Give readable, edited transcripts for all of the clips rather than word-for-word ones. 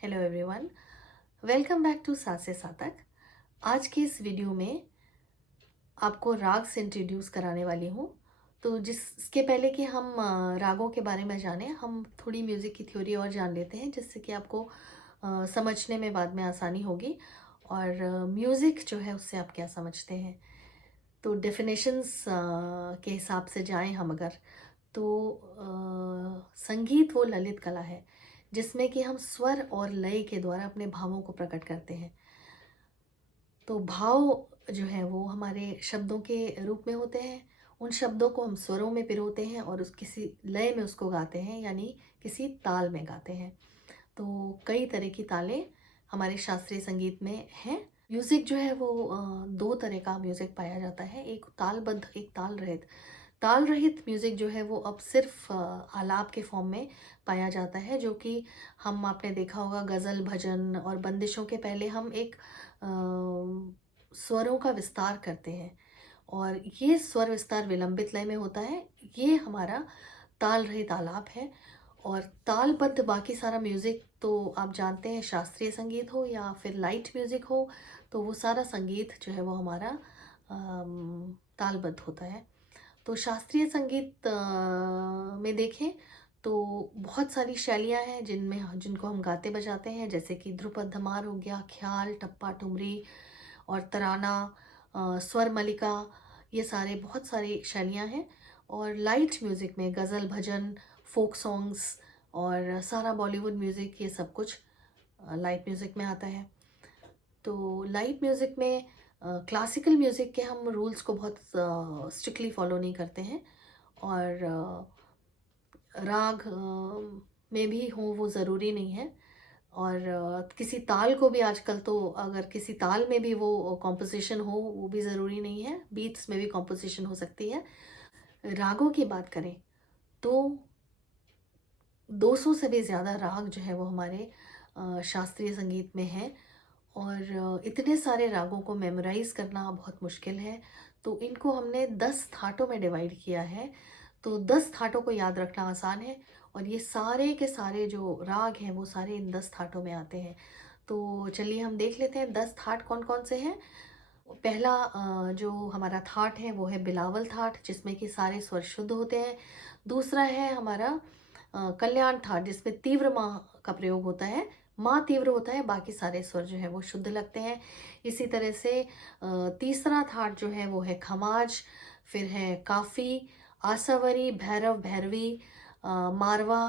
Hello everyone, welcome back to सात से सातक। आज के इस वीडियो में आपको राग से इंट्रोड्यूस कराने वाली हूँ। तो जिसके पहले कि हम रागों के बारे में जानें, हम थोड़ी म्यूज़िक की थ्योरी और जान लेते हैं, जिससे कि आपको समझने में बाद में आसानी होगी। और म्यूज़िक जो है उससे आप क्या समझते हैं। तो डेफिनेशंस के हिसाब से जाएं हम अगर, तो संगीत वो ललित कला है जिसमें कि हम स्वर और लय के द्वारा अपने भावों को प्रकट करते हैं। तो भाव जो है वो हमारे शब्दों के रूप में होते हैं। उन शब्दों को हम स्वरों में पिरोते हैं और उस किसी लय में उसको गाते हैं, यानी किसी ताल में गाते हैं। तो कई तरह की तालें हमारे शास्त्रीय संगीत में हैं। म्यूज़िक जो है वो दो तरह का म्यूज़िक पाया जाता है, एक तालबद्ध, एक ताल रहित। ताल रहित म्यूज़िक जो है वो अब सिर्फ आलाप के फॉर्म में पाया जाता है, जो कि हम आपने देखा होगा गज़ल, भजन और बंदिशों के पहले हम एक स्वरों का विस्तार करते हैं, और ये स्वर विस्तार विलंबित लय में होता है। ये हमारा ताल रहित आलाप है। और तालबद्ध बाकी सारा म्यूज़िक तो आप जानते हैं, शास्त्रीय संगीत हो या फिर लाइट म्यूज़िक हो, तो वो सारा संगीत जो है वो हमारा तालबद्ध होता है। तो शास्त्रीय संगीत में देखें तो बहुत सारी शैलियाँ हैं जिनको हम गाते बजाते हैं, जैसे कि ध्रुपद धमार हो गया, ख्याल, टप्पा, ठुमरी और तराना, स्वर मलिका। ये सारे बहुत सारी शैलियाँ हैं। और लाइट म्यूज़िक में गज़ल, भजन, फोक सॉन्ग्स और सारा बॉलीवुड म्यूज़िक, ये सब कुछ लाइट म्यूज़िक में आता है। तो लाइट म्यूज़िक में क्लासिकल म्यूज़िक के हम रूल्स को बहुत स्ट्रिक्टली फॉलो नहीं करते हैं। और राग में भी हो वो ज़रूरी नहीं है। और किसी ताल को भी आजकल, तो अगर किसी ताल में भी वो कॉम्पोजिशन हो वो भी ज़रूरी नहीं है, बीट्स में भी कॉम्पोजिशन हो सकती है। रागों की बात करें तो 200 से भी ज़्यादा राग जो है वो हमारे शास्त्रीय संगीत में हैं। और इतने सारे रागों को मेमोराइज़ करना बहुत मुश्किल है। तो इनको हमने 10 थाटों में डिवाइड किया है। तो 10 थाटों को याद रखना आसान है, और ये सारे के सारे जो राग हैं वो सारे इन 10 थाटों में आते हैं। तो चलिए हम देख लेते हैं 10 थाट कौन कौन से हैं। पहला जो हमारा थाट है वो है बिलावल थाट, जिसमें कि सारे स्वर शुद्ध होते हैं। दूसरा है हमारा कल्याण थाट, जिसमें तीव्र माँ का प्रयोग होता है। माँ तीव्र होता है, बाकी सारे स्वर जो है वो शुद्ध लगते हैं। इसी तरह से तीसरा थाट जो है वो है खमाज, फिर है काफी, आसावरी, भैरव, भैरवी, मारवा,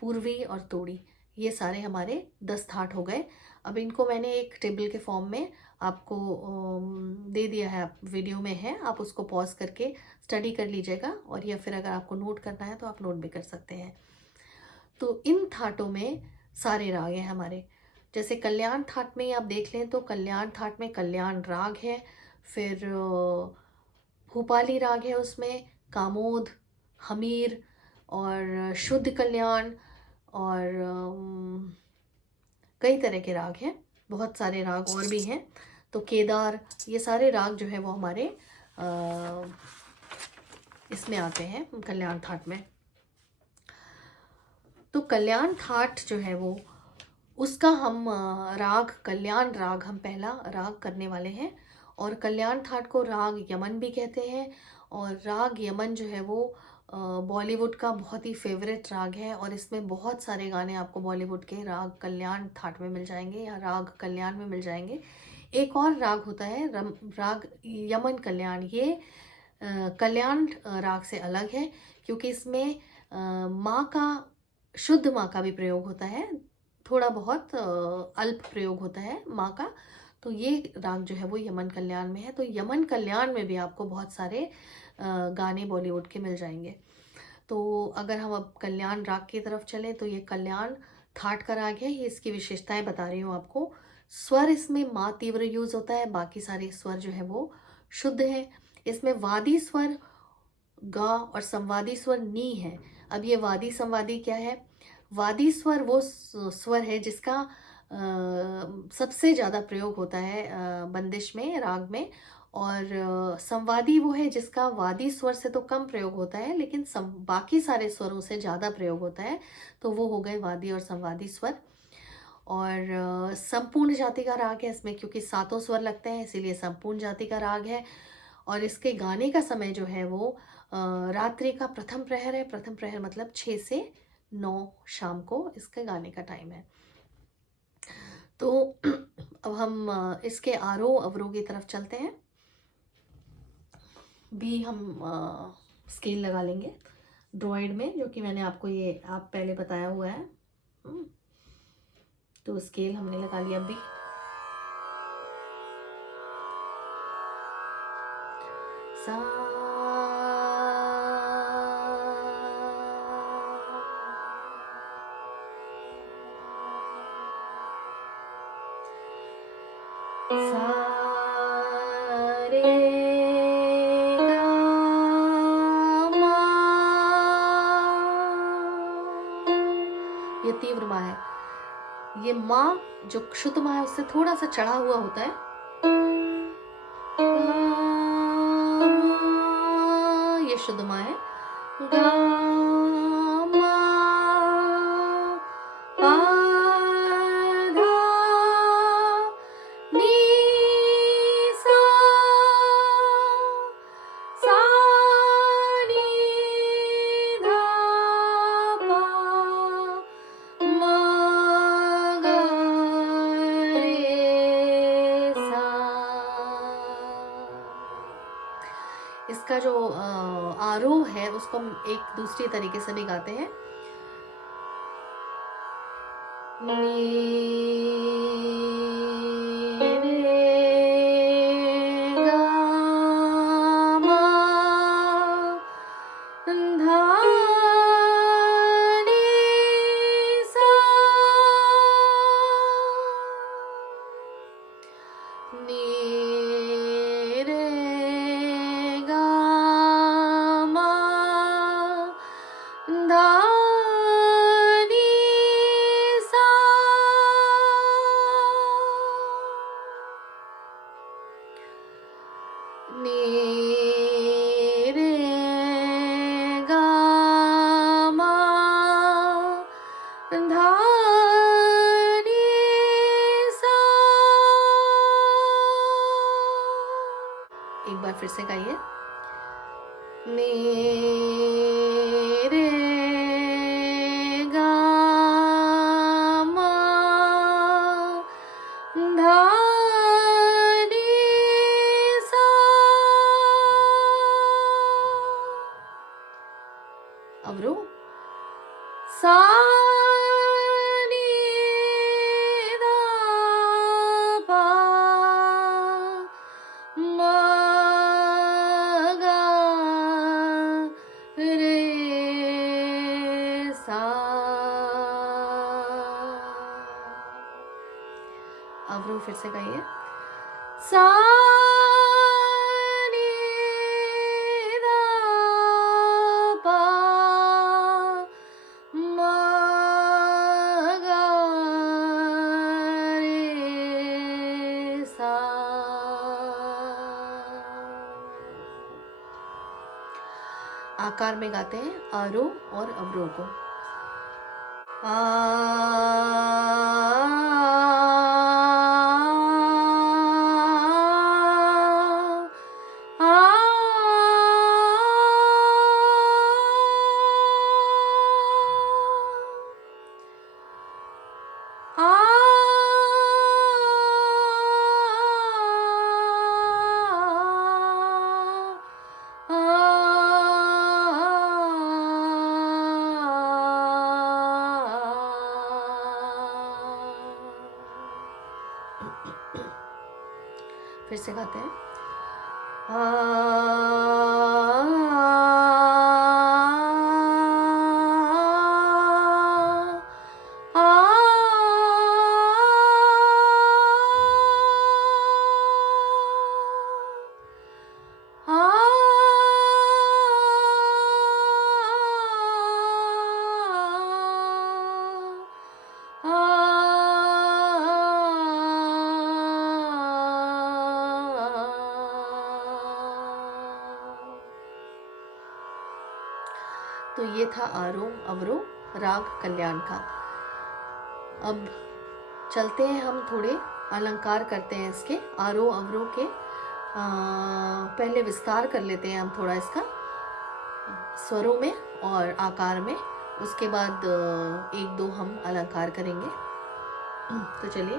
पूर्वी और तोड़ी। ये सारे हमारे 10 थाट हो गए। अब इनको मैंने एक टेबल के फॉर्म में आपको दे दिया है, आप वीडियो में है, आप उसको पॉज करके स्टडी कर लीजिएगा, और या फिर अगर आपको नोट करना है तो आप नोट भी कर सकते हैं। तो इन थाटों में सारे राग हैं हमारे। जैसे कल्याण थाट में ही आप देख लें तो कल्याण थाट में कल्याण राग है, फिर भूपाली राग है, उसमें कामोद, हमीर और शुद्ध कल्याण और कई तरह के राग हैं, बहुत सारे राग और भी हैं। तो केदार, ये सारे राग जो है वो हमारे इसमें आते हैं कल्याण थाट में। तो कल्याण थाट जो है वो, उसका हम राग, कल्याण राग हम पहला राग करने वाले हैं। और कल्याण थाट को राग यमन भी कहते हैं। और राग यमन जो है वो बॉलीवुड का बहुत ही फेवरेट राग है, और इसमें बहुत सारे गाने आपको बॉलीवुड के राग कल्याण थाट में मिल जाएंगे या राग कल्याण में मिल जाएंगे। एक और राग होता है राग यमन कल्याण। ये कल्याण राग से अलग है, क्योंकि इसमें माँ का, शुद्ध माँ का भी प्रयोग होता है, थोड़ा बहुत अल्प प्रयोग होता है माँ का। तो ये राग जो है वो यमन कल्याण में है। तो यमन कल्याण में भी आपको बहुत सारे गाने बॉलीवुड के मिल जाएंगे। तो अगर हम अब कल्याण राग की तरफ चलें तो ये कल्याण थाट का राग है। ये इसकी विशेषताएं बता रही हूँ आपको। स्वर इसमें माँ तीव्र यूज होता है, बाकी सारे स्वर जो है वो शुद्ध है। इसमें वादी स्वर गा और संवादी स्वर नी है। अब ये वादी संवादी क्या है? वादी स्वर वो स्वर है जिसका सबसे ज़्यादा प्रयोग होता है बंदिश में, राग में। और संवादी वो है जिसका वादी स्वर से तो कम प्रयोग होता है, लेकिन बाकी सारे स्वरों से ज़्यादा प्रयोग होता है। तो वो हो गए वादी और संवादी स्वर। संपूर्ण जाति का राग है इसमें, क्योंकि सातों स्वर लगते हैं इसीलिए संपूर्ण जाति का राग है। और इसके गाने का समय जो है वो रात्रि का प्रथम प्रहर है। प्रथम प्रहर मतलब 6 से 9 शाम को इसके गाने का टाइम है। तो अब हम इसके आरोह अवरोह की तरफ चलते हैं। भी हम स्केल लगा लेंगे ड्रॉइड में, जो कि मैंने आपको ये आप पहले बताया हुआ है। तो स्केल हमने लगा लिया भी। सा सा रे गा मा। ये तीव्र माँ है। ये माँ जो शुद्ध माँ है उससे थोड़ा सा चढ़ा हुआ होता है। ये शुद्ध माँ है। गा मा पा धा नी सा सा नी धा पा मा गा रे सा। इसका जो आरोह है उसको हम एक दूसरी तरीके से भी गाते हैं। नी रे गा मा धा नी सा नी रे गा मा धा नी सा। नी रे गा मा धा नी सा। एक बार फिर से गाइए। नी रे गा मा धा नी सा। अवरोह सा नी धा पा मा गा रे सा। अवरोह फिर से गाइए। सा नी धा पा मा गा रे सा। आकार में गाते हैं आरोह और अवरोह को। फिर से गाते हैं। तो ये था आरोह अवरोह राग कल्याण का। अब चलते हैं हम थोड़े अलंकार करते हैं इसके आरोह अवरोह के। पहले विस्तार कर लेते हैं हम थोड़ा इसका स्वरों में और आकार में, उसके बाद एक दो हम अलंकार करेंगे। तो चलिए,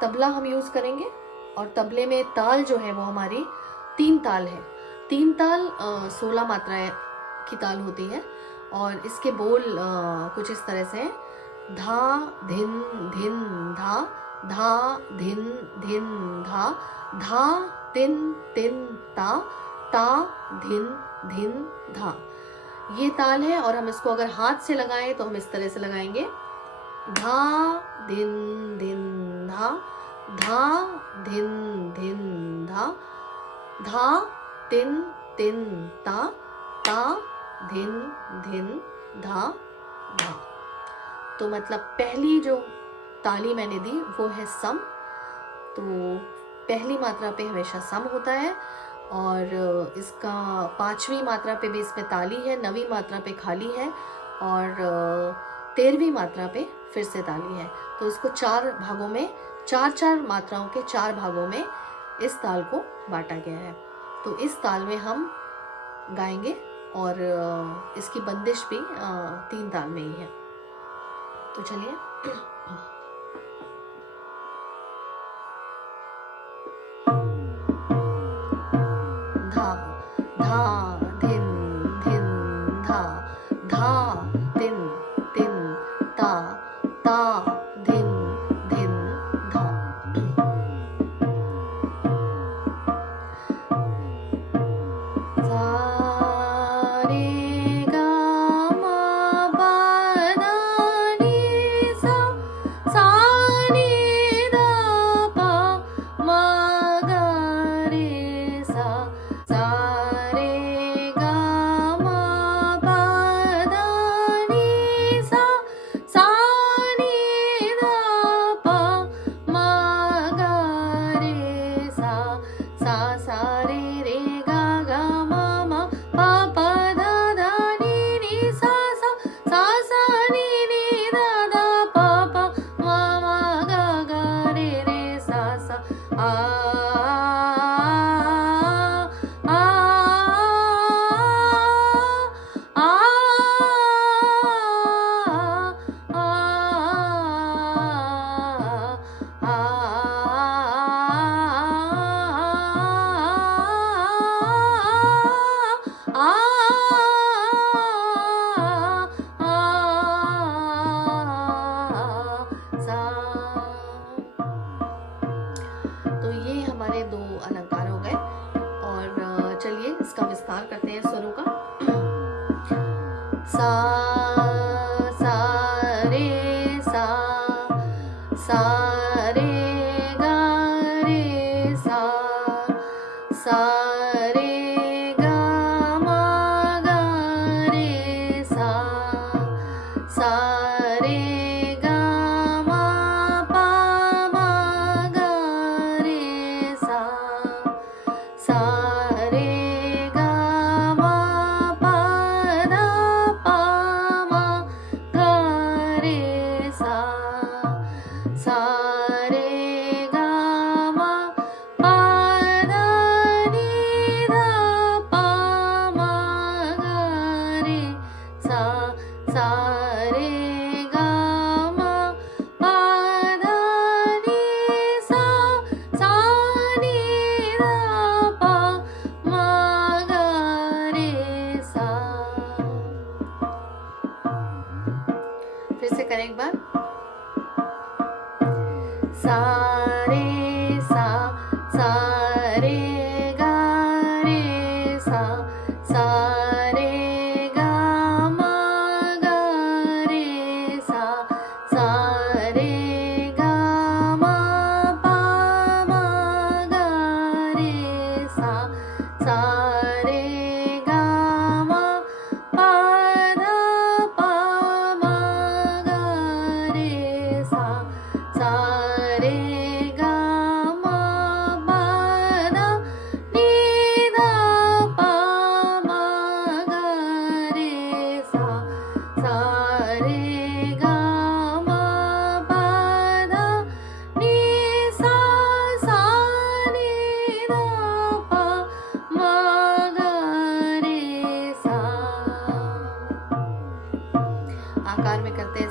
तबला हम यूज़ करेंगे और तबले में ताल जो है वो हमारी 3 ताल है। 3 ताल 16 मात्राएं की ताल होती है और इसके बोल कुछ इस तरह से हैं। धा धिन धिन धा, धा धिन धिन धा, धा तिन तिन ता, ता धिन धिन धा। ये ताल है और हम इसको अगर हाथ से लगाएं तो हम इस तरह से लगाएंगे, धा धिन धिन धा, धा धिन धिन धा, धा तिन तिन ता, ता धिन धिन धा धा। तो मतलब पहली जो ताली मैंने दी वो है सम। तो पहली मात्रा पे हमेशा सम होता है और इसका 5वीं मात्रा पे भी इसमें ताली है, 9वीं मात्रा पे खाली है और 13वीं मात्रा पे फिर से ताली है। तो इसको 4 भागों में, 4-4 मात्राओं के 4 भागों में इस ताल को बांटा गया है। तो इस ताल में हम गाएंगे और इसकी बंदिश भी 3 ताल में ही है। तो चलिए, धा धा धिन धिन धा, धा तिन तिन ता, ता धिन धिन धा। सा रे गा मा पा धा नी सा, सा नी धा पा मा गा रे सा, सा रे गा मा पा धा नी सा, सा नी धा पा मा गा रे सा, सा रे गा गा मा मा पा पा धा धा नी सा सा नी धा धा पा पा मा मा गा रे सा सा। आ आ आ तो ये हमारे 2 अलंकार हो गए और चलिए इसका विस्तार करते हैं स्वरों का। सा रे सा, सा रे गा रे सा, सा रे गा मा गा रे सा, सा रे गा मा पा मा गा रे सा, सा रे गा मा पा धा पा मा गा रे सा, सा रे गा मा पा धा नी धा पा मा गा रे सा, सा रे गा मा पा धा नी सा, सा नी धा पा मा गा रे सा। फिर से करें एक बार। सा रे सा, सा रे गा रे सा, सा रे गा मा गा रे सा, सा रे गा मा पा मा गा रे सा, सा रे गा मा पा धा पा मा गा रे सा, सा रे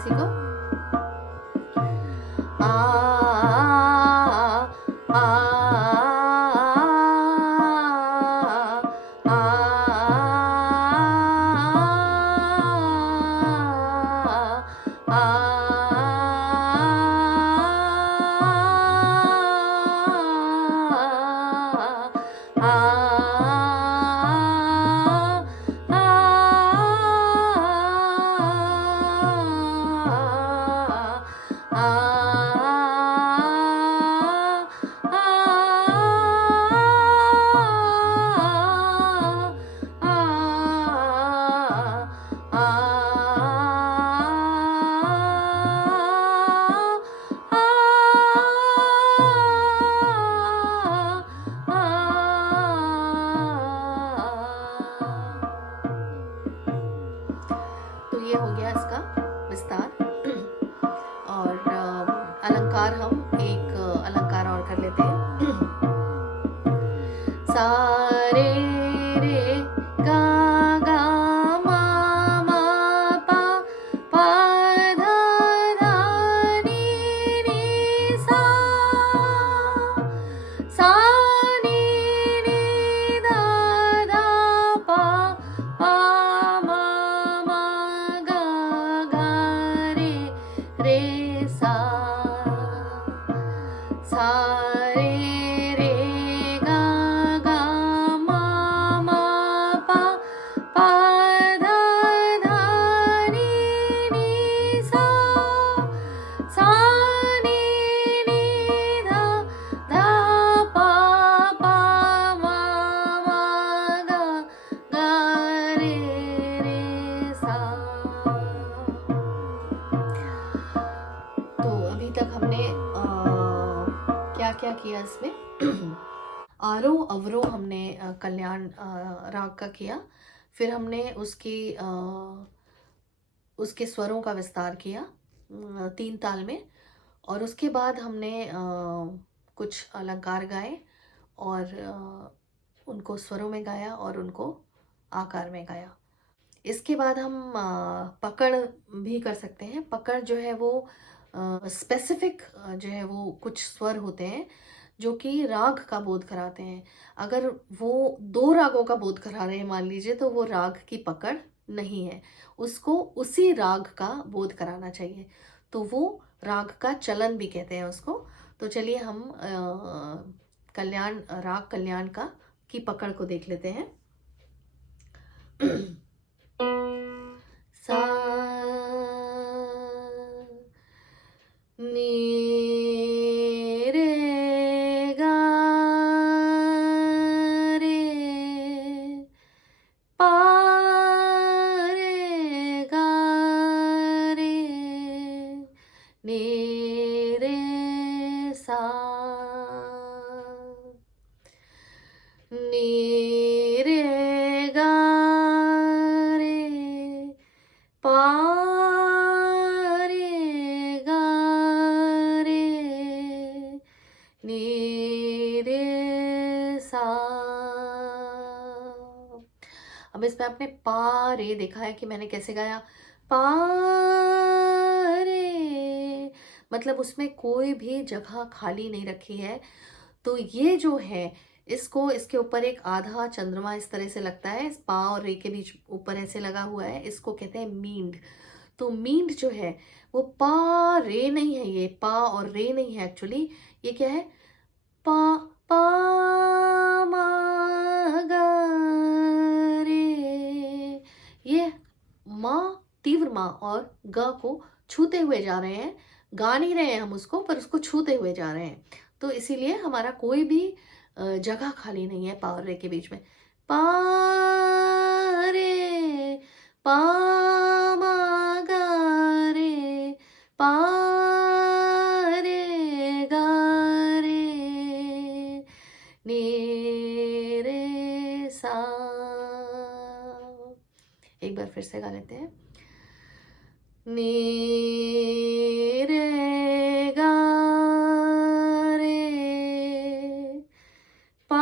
किसी को? आ आ तो ये हो गया इसका विस्तार। और अलंकार, हम एक अलंकार और कर लेते हैं। सारे रे गा गा मा मा पा पा धा धा नी नी सा सा नी नी धा धा पा पा मा मा गा गा रे सा सा रे रे गा गा मा मा पा पा धा धा नी नी सा सा नी नी धा धा पा पा मा मा गा गा रे सा। तो अभी तक हमने क्या क्या किया इसमें? आरोह अवरोह हमने कल्याण राग का किया, फिर हमने उसके स्वरों का विस्तार किया 3 ताल में, और उसके बाद हमने कुछ अलंकार गाए और उनको स्वरों में गाया और उनको आकार में गाया। इसके बाद हम पकड़ भी कर सकते हैं। पकड़ जो है वो स्पेसिफिक जो है वो कुछ स्वर होते हैं जो कि राग का बोध कराते हैं। अगर वो 2 रागों का बोध करा रहे हैं मान लीजिए, तो वो राग की पकड़ नहीं है, उसको उसी राग का बोध कराना चाहिए, तो वो राग का चलन भी कहते हैं उसको। तो चलिए हम राग कल्याण का की पकड़ को देख लेते हैं। सा नी रे गा रे पा रे गा रे नी रे सा नी रे गा रे पा रे गा रे नी रे सा। अब इसमें आपने पा रे देखा है कि मैंने कैसे गाया, पा रे, मतलब उसमें कोई भी जगह खाली नहीं रखी है। तो ये जो है, इसके ऊपर एक आधा चंद्रमा इस तरह से लगता है, इस पा और रे के बीच ऊपर ऐसे लगा हुआ है, इसको कहते हैं मींड। तो मींड जो है वो पा रे नहीं है, ये पा और रे नहीं है एक्चुअली, ये क्या है, पा पा मा गा रे। ये माँ, तीव्र माँ और ग को छूते हुए जा रहे हैं, गा नहीं रहे हैं हम उसको, पर उसको छूते हुए जा रहे हैं। तो इसीलिए हमारा कोई भी जगह खाली नहीं है पा और रे के बीच में। पा रे पा मा गा रे पा रे गा रे नी रे सा। एक बार फिर से गा लेते हैं। नी रे गा रे पा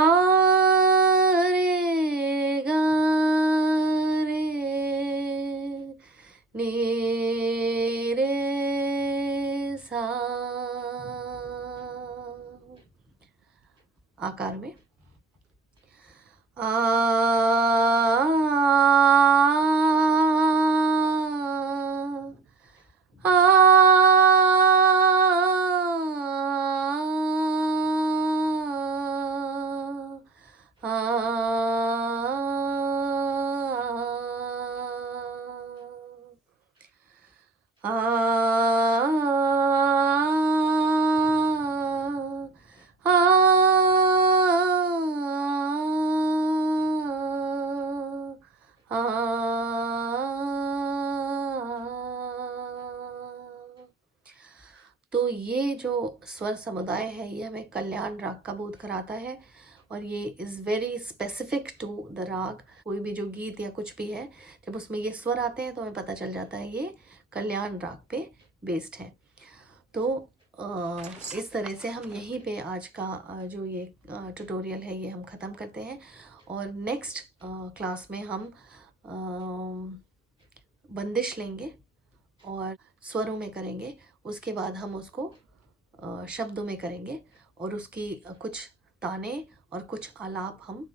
रे गा रे नी रे आकार में। आ आ तो ये जो स्वर समुदाय है ये हमें कल्याण राग का बोध कराता है, और ये is very specific to the raga. कोई भी जो गीत या कुछ भी है, जब उसमें ये स्वर आते हैं तो हमें पता चल जाता है ये कल्याण राग पे बेस्ड है। तो इस तरह से हम यहीं पे आज का जो ये ट्यूटोरियल है ये हम ख़त्म करते हैं, और नेक्स्ट क्लास में हम बंदिश लेंगे और स्वरों में करेंगे। उसके बाद हम उसको शब्दों में करेंगे, और उसकी कुछ ताने और कुछ आलाप हम